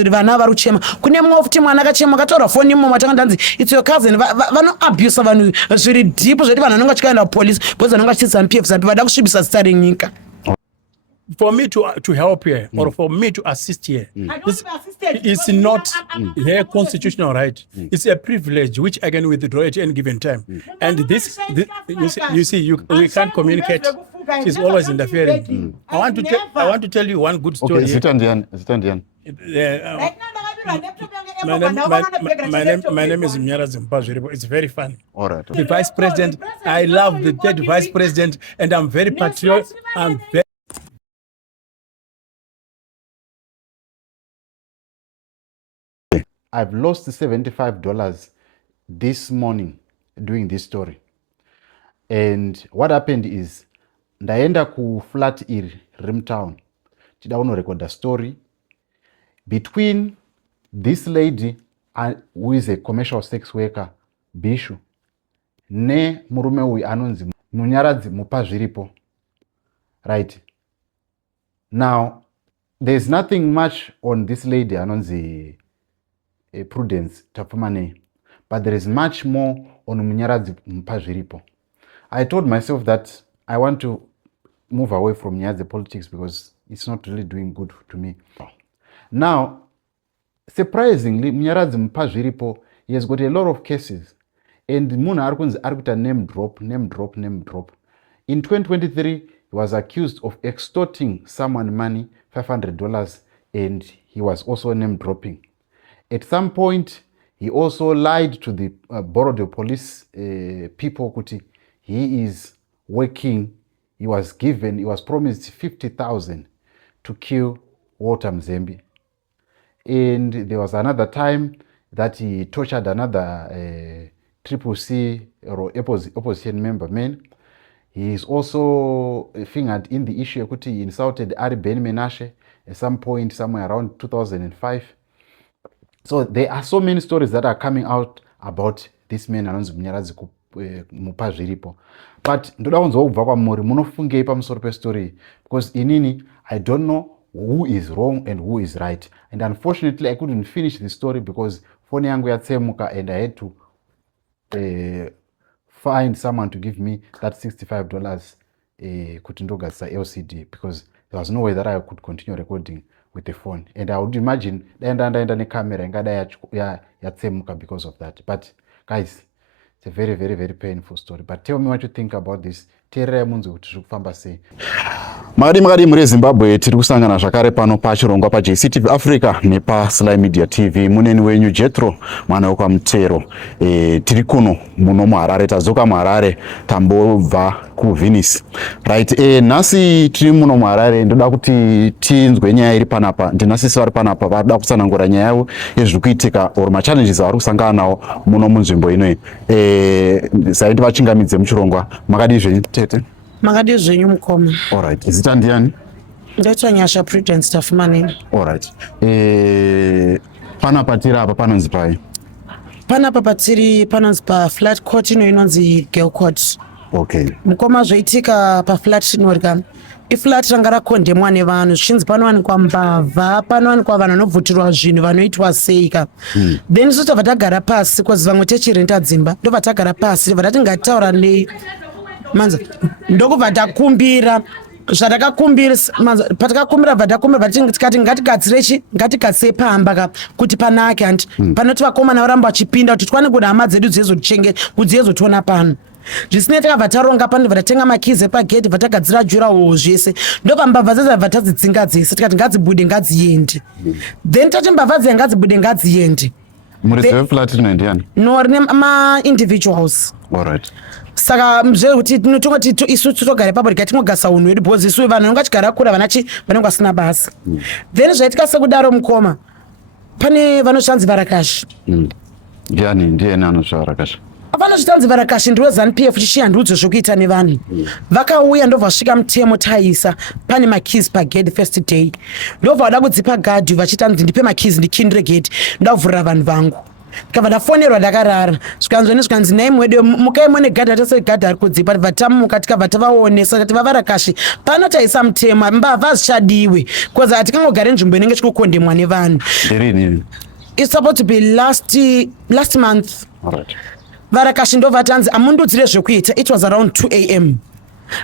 kuti vana vari kuchema. Kune mumwe futi mwana akachema akatora foni imomo atangandanzi it's your cousin. Vanoabuse vanhu zviri deep zvekuti vanhu vanonga chikaenda kupolice because vanonga chiitsa NPF zambi vada kusvibisa zita renyika. For me to help here or for me to assist here, it's not her constitutional right. It's a privilege which I can withdraw at any given time. And this you see, we can't communicate. She's always interfering. I want to tell you one good story. Okay, Zitandian. My name is Munyaradzi, Mupazviripo. It's very funny. All right. The vice president, I love the third vice president, and I'm very patriotic. I've lost $75 this morning doing this story. And what happened is, ndaenda ku flat iri Rimtown. Chida record a story between this lady who is a commercial sex worker, Bhishu, ne murume uyu anonzi Munyaradzi Mupazviripo. Right. Now, there's nothing much on this lady anonzi Prudence Tapumane, but there is much more on Munyaradzi Mupazviripo. I told myself that I want to move away from Munyaradzi politics because it's not really doing good to me. Now, surprisingly, Munyaradzi Mupazviripo, he has got a lot of cases, and Muna argued name drop. In 2023, he was accused of extorting someone money, $500, and he was also name dropping. At some point, he also lied to the Borough police people. Kuti he is working. He was promised 50,000 to kill Walter Mzembe. And there was another time that he tortured another CCC or opposition member man. He is also fingered in the issue that he insulted Ari Ben Menashe at some point somewhere around 2005. So there are so many stories that are coming out about this man anonzi Munyaradzi Mupazviripo. But ndoda kunzobva kwamuri munofungei pamusoro pestory, because inini I don't know who is wrong and who is right. And unfortunately I couldn't finish the story because phone yangu yatsemuka and I had to find someone to give me that $65 kuti ndogadzisa LCD, because there was no way that I could continue recording with the phone. And I would imagine ndaenda necamera ingada yatsemuka because of that. But guys, it's a very, very, very painful story. But tell me what you think about this. Tererai munzwe kuti zviri kufamba sei. Makadi muri Zimbabwe, tiri kusangana zvakare pano pachirongwa pa JCTV Africa nepa Sly Media TV. Muneni wenyu Jethro mwana wekwamutero. Tiri kuno muno muHarare, tadzoka muHarare tambobva kuVenice. Right, nhasi tiri muno muHarare, ndoda kuti tinzwe nyaya iri panapa. Ndinasisi vari panapa vada kutsanangura nyaya yavo yezviri kuitika or machallenges avari kusangana nawo muno munzvimbo inoyi. Saiti vachingamidze muchirongwa. Makadi zvenyu tete? Makadi zvenyu Mukoma. All right. Zita ndiani? Ndaitwa Nyasha Prudence Tafumane. All right. Panapa tiri apa panonzi pai? Panapa patiri panonzi pa flat court inonzi girl court. Okay. Mukoma zvoitika pa flat inorika. Iflat ranga rakondemwa nevanhu zvichinzi panowanikwa mbavha, panowanikwa vanhu vanovhutirwa zvinhu vanoitwa seika. Then isu tabva tagara pasi because vamwe techirenta dzimba ndobva tagara pasi tibva tati ngatitaura nei manza ndokubva takumbira zvatakakumbira manza patakakumbira bva takumbira tikati ngatigadzire pamba kuti panake anti panoti vakomana varamba vachipinda kuti twane kuda hama dzedu dzizotiona pano. Zvisine takabva taronga pano vatatenga makizi epagedhi vatagadzira jurawo zvese ndobva mbavha dzese bva tadzidzinga dzese tikati ngadzibude ngadziende. Then tati mbavha dziya ngadzibude ngadziende. Muri flat ndiani? No, rine ma-individuals. All right. Saka mzvekuti tinotongoti isu totogara ipapo tinogasa unhu wedu because isu vanhu vanonga chigara kura vanenge vasina basa. Then zvaitika sekudaro Mukoma pane vanoshanzi Murakashi. Ndiani ndiye anoshanzi Murakashi? Vanozvitanzi Murakashi ndiwe ZANU-PF chichihandudzo zvokuita nevanhu. Vakauya ndobva vasvika mutemo taisa pane makizi pagedhi first day. Ndobva vada kudzipa gadhi vachitanzi ndipe makizi ndikindire gedhi ndavhurira vanhu vangu. Kava ndafonerwa ndakarara zvikanzoni zvikanzi nai mwedu mukaimwe negadha tose gadha ari kudzipa tibvatamuka tikabva tavaonesa kuti vavarakashi pano taisa mutemo mbavha hazichadiwe bcause hatikangogare nzvimbo inenge chikukondemwa nevanhu. It's supposed to be last month. Varakashi ndo vatanzi amundudzire zvekuita. It was around 2 a.m.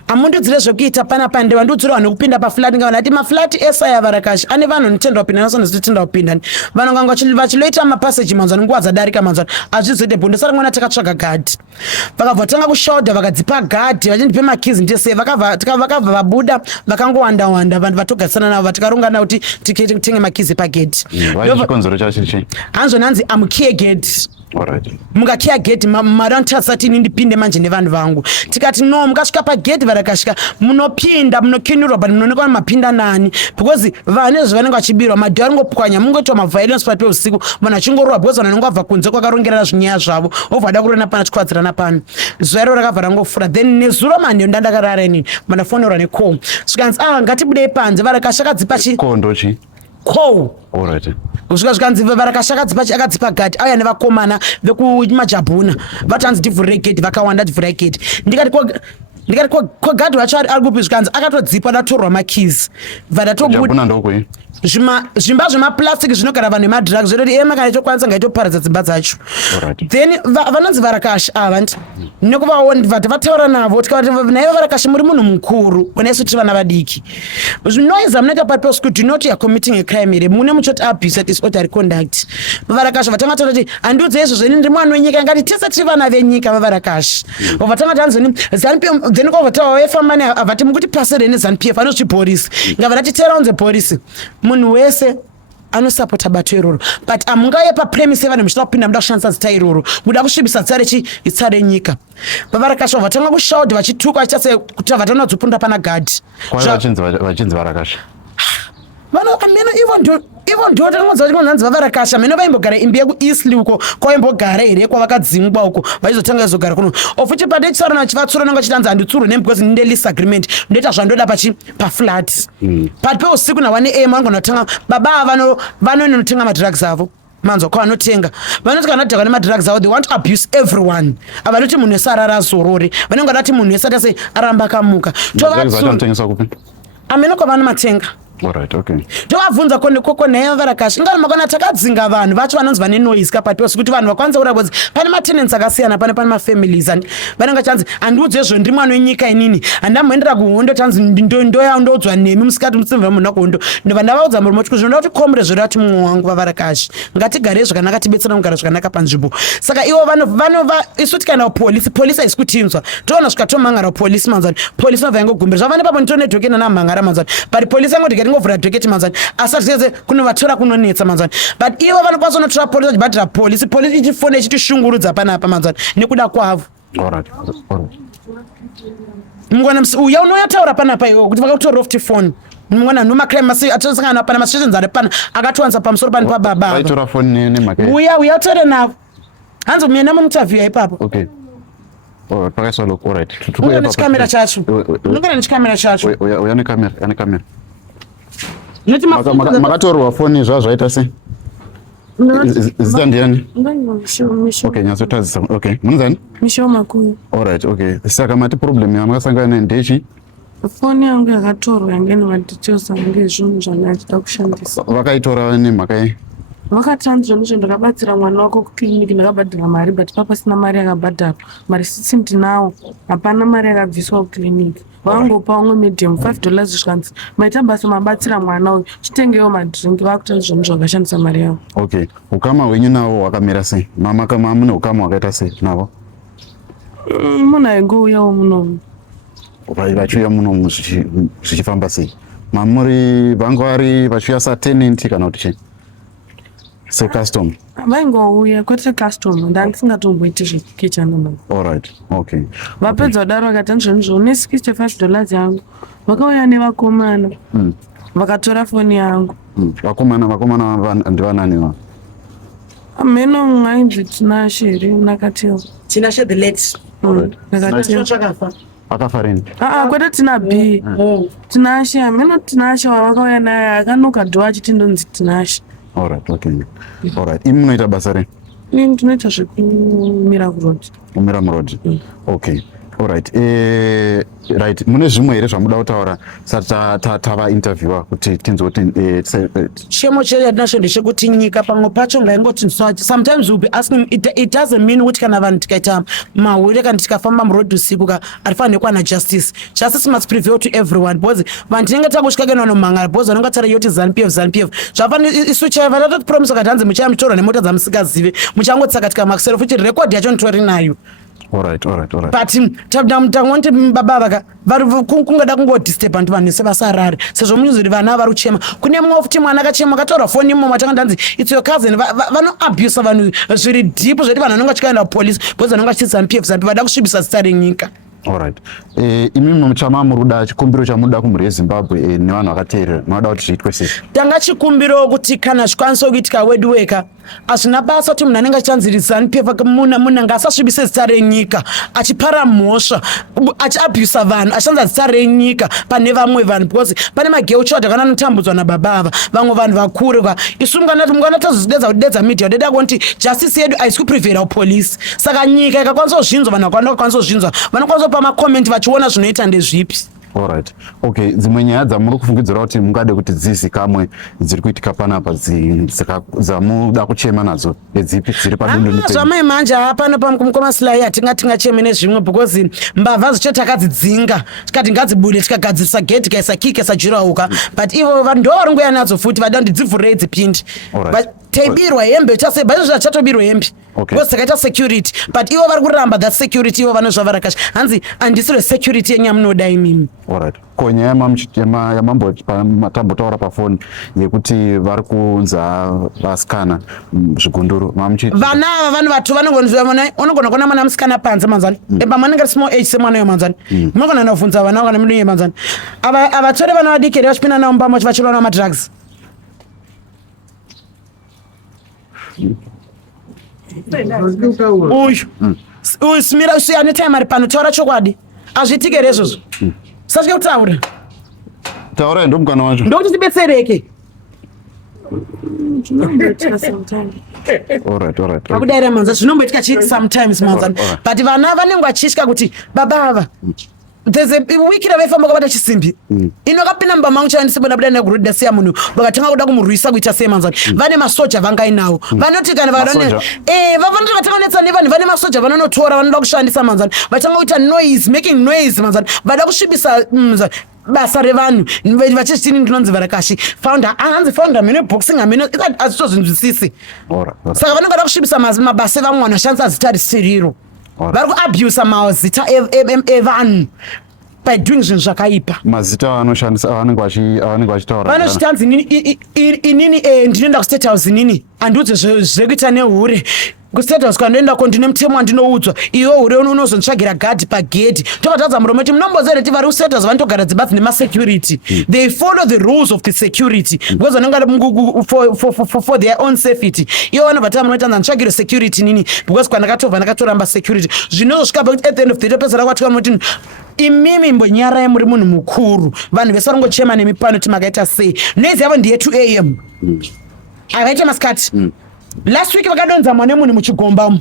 amundudzire zvekuita panapa ndevandudzira vanhu kupinda paflat ngavana ati maflat esa ya Varakashi ane vanhu notenda kupinda nasonozitenda kupinda vanhu nganga vachiloita mapaseji manzwani nguva dzadarika manzwani hazvizoite bhondo sara mwana takatsvaga gadhi vakabva tanga kushaudha vakadzipa gadhi vachindipe makizi ndese vakabva vabuda vakangowanda vanhu vatogarisana navo vatikaronga kuti titenge makizi pagedhi hanzonanzi amukeye gedhi mukakiya gedhi mari anotarisa ini ndipinde manje nevanhu vangu tikati no mukasvika pagedhi Varakashika munopinda munokinurwa but munoonekwa mapinda nani because vanhu izvo vanenge vachibirwa madhoo aringopwanya mungoitwa maviolence pakati peusiku vanhu vachingororwa because vanhu vanenge vabva kunze kwakarongerana zvinyaya zvavo obva ada kurona pana chikwadzirana pano zuva iro rakabva rangofura then nezuro manheyo ndakarara inini mandafonerwa necall zvikanzi ngatibudei panze Varakashika akadzipa kondochi ko zvikanzi Varakashika akadzipa gadhi auya nevakomana vekumajabhuna vatanzi ndivhurire gedhi vakawanda ndivhurire gedhi ndikati kogadhi wacho ari kupi zvikanzi akatodzipa ndatorwa makizi vatobuda zvimba zvemaplastic zvinogara vanhu vemadrugs zvetoti makanaitokwanisa ngaitoparadza dzimba dzacho then vanonzi Varakashi ava nekuvataura navo tikavati naive Varakashi muri munhu mukuru unaisu tiri vana vadiki noiza munoita part of school do not youare committing a crime here mune muchoti abuse at disorderly conduct Varakashi vatanga tati handiudze izvo zveni ndiri mwana wenyika ngati tese tiri vana venyika vaVarakashi vatanga tanzoni ZANU then kwavatawa vaifamba neavati mukuti pasere neZANU-PF anozvipolisi ngavanatitera unze polisi munhu wese anosapota bato iroro but amungauye papremise yevanhu muchida kupinda muda kushandisa zita iroro muda kusvibisa dzita renyika vaVarakashi vatanga kushaudha vachituka vachitase kuti vatanadzopunda pana gadhi vachinzi Varakashi ameno ivo ndo takangodza kuti vanhanzi vaVarakashi ameno vaimbogara imbi yekueastleigh uko kwavaimbogara here kwavakadzingwa uko vachizotanga izogara kuno ofuti padechitsarana vachivatsura nanga chitanzi handitsurwe nemi because ndine lease agreement ndoita zvandoda paflat but peusiku na1 am vanogona kutanga baba vanonotenga madrugs avo manzwa kwavanotenga vanoti kana dhaka nemadrugs avo they want to abuse everyone avanoti munhu wese arara azorore vanenge vadati munhu wese atase aramba akamuka ameno kwavanomatenga tovabvunza koko nhaye Varakashi ingari makona takadzinga vanhu vacho vanonzi vane noise kapatiposi kuti vanhu vakwanisa kuda kuti pane matenants akasiyana pane mafamilies vanenge chanzi handiudze izvo ndiri mwana wenyika inini handamboendera kuhondo tanzi ndodzwa nemi musikati musimva munhu wakuhondo ndobva ndavaudza murume kuti zvinoda kuti kombre zvoda kuti mumwe wangu vaVarakashi ngatigare zvakanaka tibetsera kugara zvakanaka panzvimbo saka ivo isu tikaenda kupolisi haisi kutinzwa toona zvikatomhangara kupolisi manzwani polisi nobva yangogumbira zvava nepapo nditonedhokena namhangara manzwani but polisi yangodika tingovhura dhoketi manzwani asi zvize kunovatora kunonetsa manzwani but ivo vanokwanisa kunotora polisi vachibhadhira polisi ichifona ichitishungurudza panapa manzwani nekuda kwavo mungwana uya unoyataura panapa iwo kuti vakakutora off tifoni mungwana nomacrime atosangana pana masituations ari pana akatiwanza pamusoro pani pababa uya utore navo hanzi muyena mumutavhiya ipapo nechikamera chacho unogara nechikamera chacho uya nekamera makatorwa foni zvazvaita sei zita ndiani nyatsotadzisa munzani Misho makuru alright saka mati problem yamakasangana nayo ndechi foni yangu yakatorwa yange nemadetails ange zvinhu zvandachida kushandisa vakaitora nemhaka yei vakatanzi zvonizvo ndakabatsira mwana wako kukiriniki ndakabhadhira mari but papasina mari yakabhadharwa mari sisi ndinawo hapana mari yakabviswa kukiriniki vangopa umwe medium $5 zvikanzi maita basa mabatsira mwana uyu chitengewo madhiringi vakutanzi zvonizvo vakashandisa mari yavo ukama hwenyu navo hwakamira sei mune ukama hwakaita sei navo munhu aingouyawo munomu vachiuya munomu zvichifamba sei mamuri vanga vari vachiuya satenant kana kuti chii secustom vaingouya kwete custom ndandisingatomboiti zvekichana alright vapedza kudaro vakatani zvonizvo une $65 yangu vakauya nevakomana vakatora foni yangu vakomana ndivananiva mheno mumwe ainzi Tinashe here unakateo Tinashe the late akafa rini kwete Tina B Tinashe ameno Tinashe wavakauya naye akanuka dho achiti ndonzi Tinashe alright imi munoita basa rei ndinoita zvekumira road. Umira road. Okay. Alright. Right. Mune zvimwe here zvamuda kutaura sati tava interviewer kuti tinzoti chemo chenacho ndechekuti nyika pamwe pacho ngaingoti sometimes we'll be asking it doesn't mean kuti kana vanhu tikaita mahuri kana tikafamba muroad usiku hatifanire kuwana justice must prevail to everyone because vanhu tinenge takusvika kana nomhangara because vanenge vatara yoti ZANU-PF zvafanira isu chaiva tatotipuromisa kuti hanzi muchaya muchitorwa nemota dzamusingazive muchangotsaka tika makusero futi record yacho nditori nayo. Alright. But tangoti baba vaka vari kungada kungodisturb vantu vanhu sevasarari sezvo munizuri vana vari kuchema kune mumwe futi mwana akachema akatorwa foni imomo matanga ndanzi it's your cousin vanoabuse vanhu zviri deep zvekuti vanhu vanenge vachikaenda kupolisi because vanenge vachiti ZANU-PF vada kusvibisa zita renyika. Alright. Imi muchama muruda chikumbiro chamuda kumhuri yeZimbabwe nevanhu vakateerera munoda kuti zviitwe sei? Tanga chikumbiro kuti kana zvikwanisa kuitika wedi weka hazvina basa kuti munhu anenge achanziri ZANU-PF munhu ngasasvibise zita renyika achipara mhosva achiabhusa vanhu achanza zita renyika pane vamwe vanhu because pane magirl child akana anotambudzwa nababa ava vamwe vanhu vakuru isu munganatazozvidedza kudedza media deda kuti justice yedu haisi kuprevera upolisi saka nyika ikakwanisa kuzvinzwa vanhu vakakwanisa kuzvinzwa vanokwanisa kupa makomenti vachiona zvinoita ndezvipi. Alright. Okay, dzimwe nyaya dzamuri kufungidzira kuti mungade kuti dzizikamwe dziri kuitika panapa dzamuda kuchema nadzo edzipi dziri padundu zvamai manje hapano paMukoma Sly hatingacheme nezvimwe because mbavha zicho takadzidzinga tikati ngadzibude tikagadzirisa gate tikaisa key tikaisa jurauka but ivo vanhu ndo vari nguya nadzo futi vada kuti dzivhurei dzipinde but taibirwa hembe bhaizvo zvachatobirwa hembe because takaita security but ivo vari kuramba that security ivo vanozva Murakashi hanzi handisire security yenyamunoda imimi. Alright. Ko nyaya matambotaura pafoni yekuti vari kuunza vasikana zvigunduru vana ava vanhu vatu unogona kuona mwana musikana panze manzani pamanenge ari small age semwana yo manzani munogona navhunza vana kana mudinge manzani avatore vana vadiki here vachipinda navo mubama vachirwa navo madrugs. Uyu simira usiya netime ari pano taura chokwadi hazviitike here izvozvo sasvike kutaura taurai ndomukana wacho ndokuti tibetsereke. Akudaira manza zvinomboitika sometimes manzani but vana vanenge vachitya kuti baba ava there's a wiki ravefamba kabata chisimbi inokapinda mubama wangu chaandisibodabuda negurodha siya munhu vakatanga kuda kumurwisa kuita sei manzani vane masoja vangainawo vanoti kana vavanoti vakatanga kunetsa nevanhu vane masoja vanonotora vanoda kushandisa manzani vatanga kuita noise making noise manzani vada kusvibisa basa revanhu vachizvitini ndinonzi Murakashi founder hanzi founder mine boxing amino hazvitozvinzwisisi saka vanenge vada kusvibisa mabasa evamwe vanhu vashandisa zita risiriro vari kuabhusa mazita evanhu by doing zvinhu zvakaipa mazita avanoshandisa avanenge vachitaura vanozvitanzi inini ndinoenda kustate house inini handiudze zvekuita nehure kustate house kwandoendako ndine mutemo wandinoudzwa iwe hure unozonditsvagira gadhi pagedhi tokatadza muromo kuti munombozere kuti vari kustate house vanotogara dzimba dzine masecurity they follow the rules of the security because vanenge for their own safety ivo vanobva munoitanza nditsvagire security nini because ndakatoramba security zvinozosvika pakuti at the end of the day pedzera kwatika munoti imimi mbonyarai muri munhu mukuru vanhu vese varingochema nemipano kuti makaita sei noizi yavo ndiye 2 am avaita masikati last week vakadonza mwane munhu muchigombamo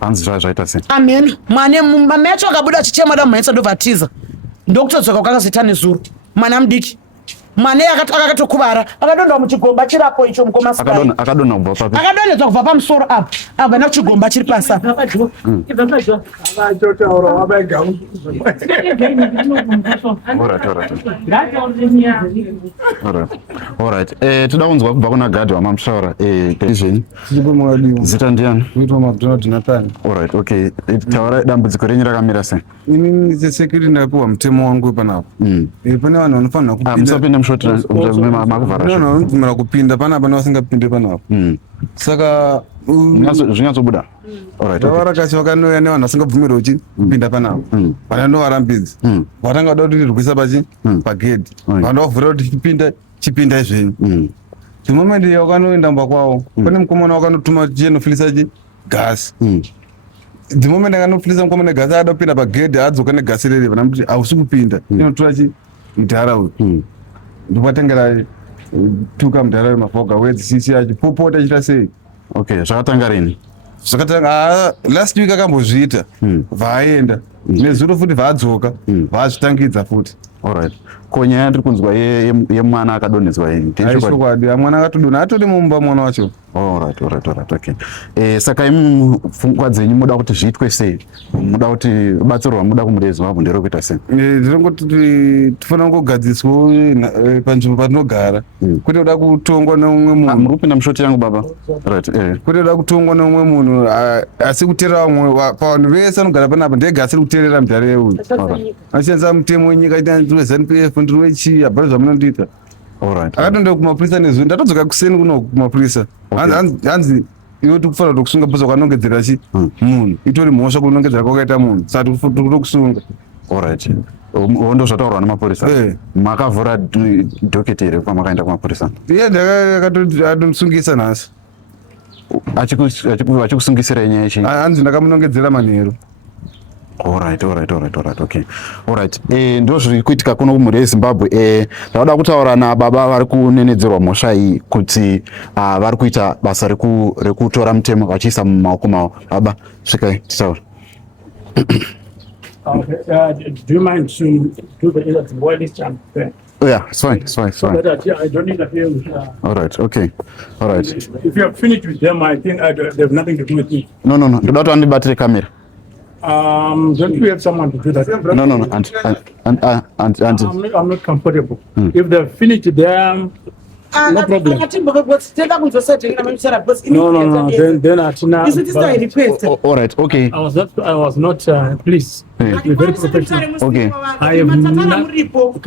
hanzi zvaita sei amen mwana yacho akabuda achichema da mhanisa ndobvatiza ndokutodzoka kwakazita nezuro mwana mudiki mwana akatokuvara akadonda muchigomba chirapo icho Mukoma Sly akadonda kubva papi akadonedzwa kubva pamusoro apa abva nakuchigomba chiri pasi Alright. Toda kunzwa kubva kuna gadhi wamamushaura zvenyu zita ndiani? Alright, okay. Taurai dambudziko renyu rakamira sei? Ini security ndapiwa mutemo wangu panapo pane vanhu vanofanira kupinda musapinda mushoti makuvhara vanobvumira kupinda panapa nevasingapinde panapo saka zvinyatsobuda Murakashi vakanouya nevanhu vasingabvumirwi kupinda panapo vanondovarambidza vatanga vada kuti tirwisa pagedhi vanoda kuvhura kuti chipinda izvenyu the moment wakanoenda mba kwavo pane mukomana wakanotuma chienofilisa gasi the moment akanofilisa mukomana gasi ada kupinda pagedhi adzoka negasi rere vanamuti hausi kupinda inotora mudhara uyu ndopatengera tuka mudhara uyu mafoga wedzisisi achipopota achita sei okay zvakatanga rini zvakatanga last week akambozviita vaenda nezuro futi vaadzoka vaazvitangidza futi. Alright. Konya yandiri kunzwa yemwana akadonhedzwa chokwadi mwana akatodonha atori mumba mwana wacho. Alright, okay. Saka pfungwa dzenyu muda kuti zviitwe sei? Muda kuti batsirwa muda kumureza Zimbabwe nderokuita sei? Ndinongoti tifanira kugadziswa panzvimbo patinogara kwete kuda kutongwa neumwe munhu. Muri kupinda mushoti yangu baba? Right. Kwete kuda kutongwa neumwe munhu asi kuteerera vamwe pavanhu vese anogara panapa ndege asiri kuteerera mudhare yeuyu achishandisa mutemo wenyika ndiri weZANU-PF ndiri wechii habhari zvamunondiita. Akatonda kumapurisa nezuro ndatodzoka kuseni kuno kumapurisa hanzi iwe tikufanira kuti kusunga posa kwanongedzera chi munhu itori mhosva kunongedzera kwakaita munhu saka tiri kusunga. Alright. Ndo zvataurwa nemapurisa. Makavhura dhoketi here pamakaenda kumapurisa? Akatondisungisira nhasi. Achikusungisira nyaya chii? Hanzi ndakamunongedzera manheru. Alright, okay. Alright. Ndo zviri kuitika kuno kumhuri yeZimbabwe. Ndauda kutaura nababa vari kunenedzerwa mhosva iyi kuti vari kuita basa rekutora mutemo vachiisa mumaoko mavo. Baba, svikai titaura. Do you mind to do the wireless jump there? Oh yeah, it's fine. So that I don't interfere with Alright, okay. Alright. If you have finished with them, I think they have nothing to do with me. No. Ndoda kuti battery camera. Don't you have someone to do that? No. I'm not comfortable. If they've finished them, no problem. No. Then Alright, okay. I was not. Please. Be very professional. Okay. I have not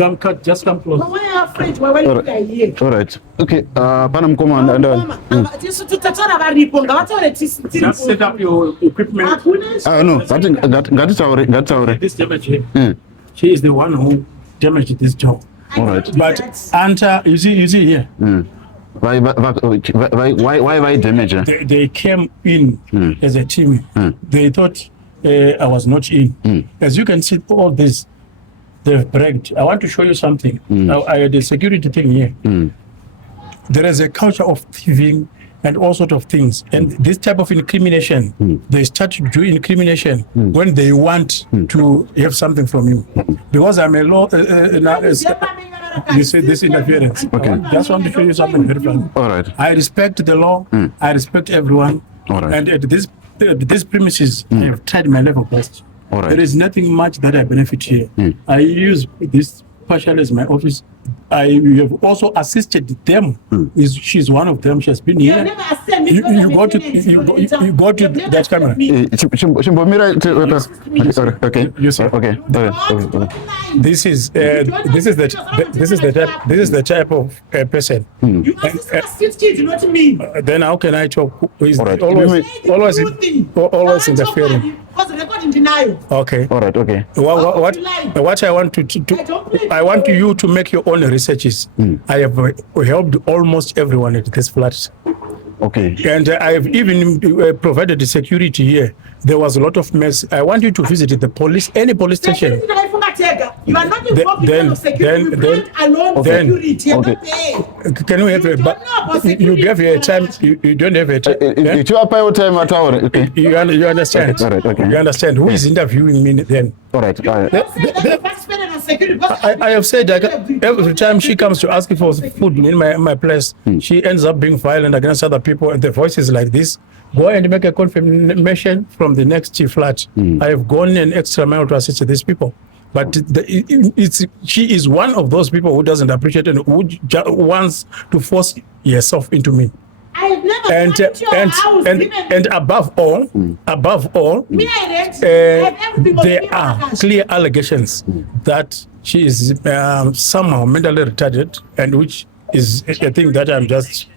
come close. Alright. Okay. Pana Mukoma Just set up your equipment. No. Ngatitaure. This damage here. She is the one who damaged this job. Alright. But you see here. Why damage? They came in as a team. They thought I was not in. As you can see, all this they've bragged. I want to show you something. I had a security thing here. There is a culture of thieving and all sorts of things. And this type of incrimination, they start to do incrimination when they want to have something from you. Because I'm a law, you say this interference. Okay. I just want to show you something very funny. All right. I respect the law. I respect everyone. All right. And at this premises, I have tried my level best. All right. There is nothing much that I benefit here. I use this partially as my office. I have also assisted them. She's one of them. She has been here. You go to that camera. Okay. You see. Okay. This is the type of person. You assist kids, not me. Then how can I talk? Is Alright. always interfering. Because record in denial. Okay. All right. Okay. What I want I want you to make your own researches. I have helped almost everyone at this flat. Okay. And I have even provided the security here. There was a lot of mess. I want you to visit the police, any police station. You are not involved in security. Can we have you give a time? You don't have a time. Okay. You understand? All right. Okay. You understand? Who is interviewing me then? All right. I have said that every time she comes to ask for food in my place, she ends up being violent against other people, and the voice is like this. Go and make a confirmation from the next flat. I have gone an extra mile to assist these people. But she is one of those people who doesn't appreciate and who wants to force herself into me. I have never and above all, there are clear allegations that she is somehow mentally retarded, and which is a thing that I'm just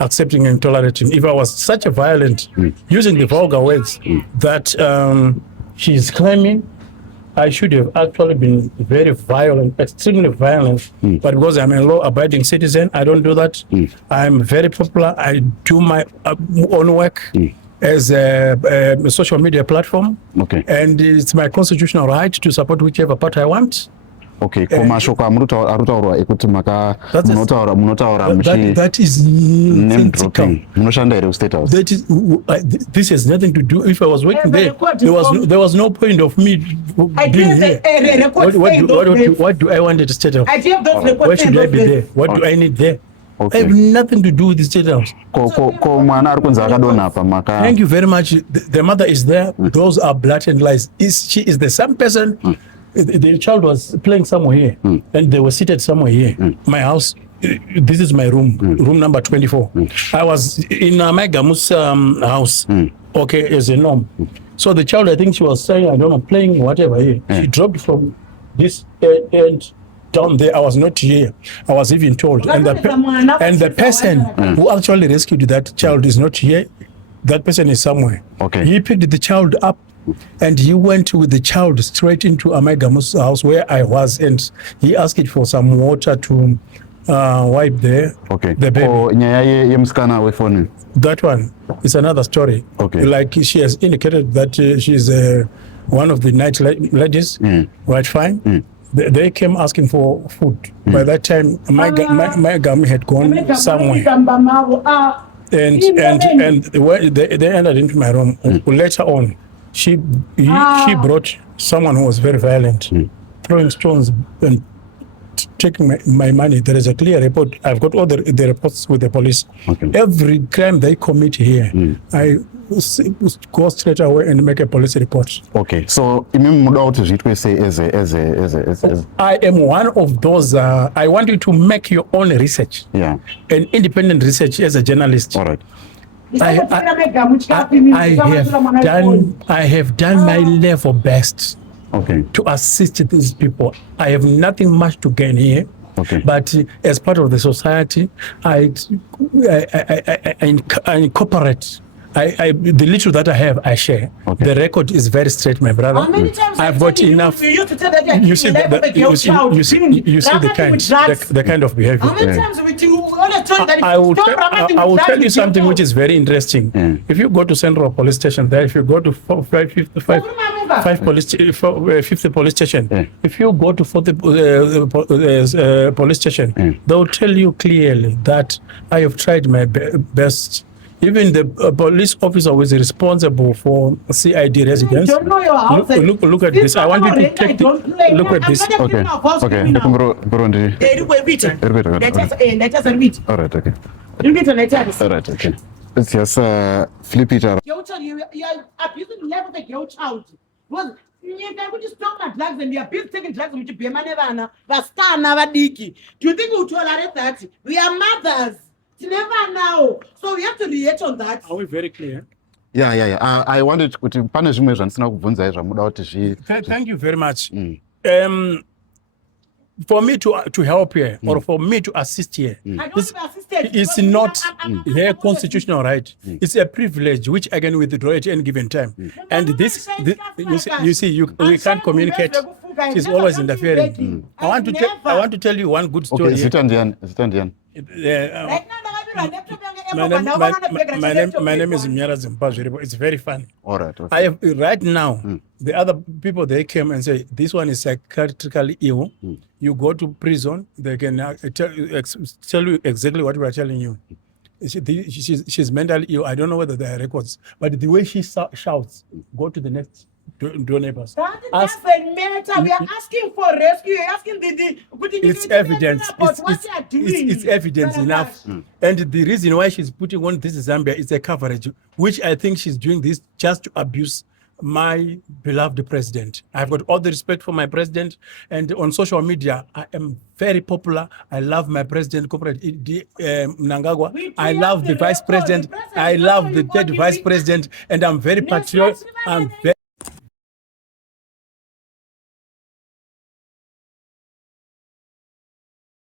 accepting and tolerating. If I was such a violent, using the vulgar words that she is claiming, I should have actually been very violent, extremely violent. But because I'm a law-abiding citizen, I don't do that. I'm very popular. I do my own work as a social media platform. Okay. And it's my constitutional right to support whichever party I want. Okay, komashoko arutaurwa ekuti munotaura that is name dropping. Munoshanda here State House. That is, this has nothing to do. If I was working there, there was no point of me being here. What do I want at the State House? Why should I be there? What do I need there? Okay. I have nothing to do with the State House. Thank you very much. The mother is there. Those are blatant lies. She is the same person. The child was playing somewhere here, and they were seated somewhere here. My house. This is my room, room number 24. I was in my Gamu's house, okay, as a norm. So the child, I think she was saying, I don't know, playing whatever here. She dropped from this end down there. I was not here. I was even told. And the person who actually rescued that child is not here. That person is somewhere. Okay. He picked the child up and he went with the child straight into Amagamu's house where I was, and he asked it for some water to wipe there. Okay. The baby. That one is another story. Okay. Like she has indicated that she's one of the night ladies. Right, fine. They came asking for food. By that time, my gum had gone somewhere. And they entered into my room. Later on, she brought someone who was very violent, throwing stones and taking my money. There is a clear report. I've got all the reports with the police. Okay. Every crime they commit here, I go straight away and make a police report. Okay, so I am one of those. I want you to make your own research. Yeah. An independent research as a journalist. All right. I have done my level best. Okay. To assist these people. I have nothing much to gain here. Okay. But as part of the society, I incorporate. The little that I have, I share. Okay. The record is very straight, my brother. How many times I've got enough. You used to tell that You see the kind of behavior. How many times we always told that I will tell you something which is very interesting. Mm. If you go to Central Police Station, there, if you go to 50 police station, if you go to 40 police station, they will tell you clearly that I have tried my best. Even the police officer who is responsible for CID residents. Look at this. I want you to take look at this. Okay. All right. Okay. All right. Okay. Let's just flip it around. You are abusing the life of a girl child. Was you just stop my drugs and you are taking drugs which be manevana, Vastana, Vadiki. Do you think we will tolerate that? We are mothers. Never now. So we have to react on that. Are we very clear? Yeah. I wanted to punish me. Thank you very much. For me to help here, or for me to assist here, it's not a constitutional right. It's a privilege which I can withdraw at any given time. And this you see, we can't communicate. She's always interfering. I want to tell you one good story. Okay, my name is Munyaradzi, Mupazviripo. It's very funny. All right. Okay. I have right now. The other people, they came and say this one is psychiatrically ill. You go to prison, they can tell you exactly what we are telling you. She's mentally ill. I don't know whether there are records, but the way she shouts, go to the next door neighbors. That doesn't matter. We are asking for rescue. You're asking it's evidence. It's evidence enough. And the reason why she's putting on this Zambia is a coverage, which I think she's doing this just to abuse my beloved president. I've got all the respect for my president, and on social media, I am very popular. I love my president, Corporate Mnangagwa. I love the vice president. I love the third vice president, and I'm very patriotic. I'm very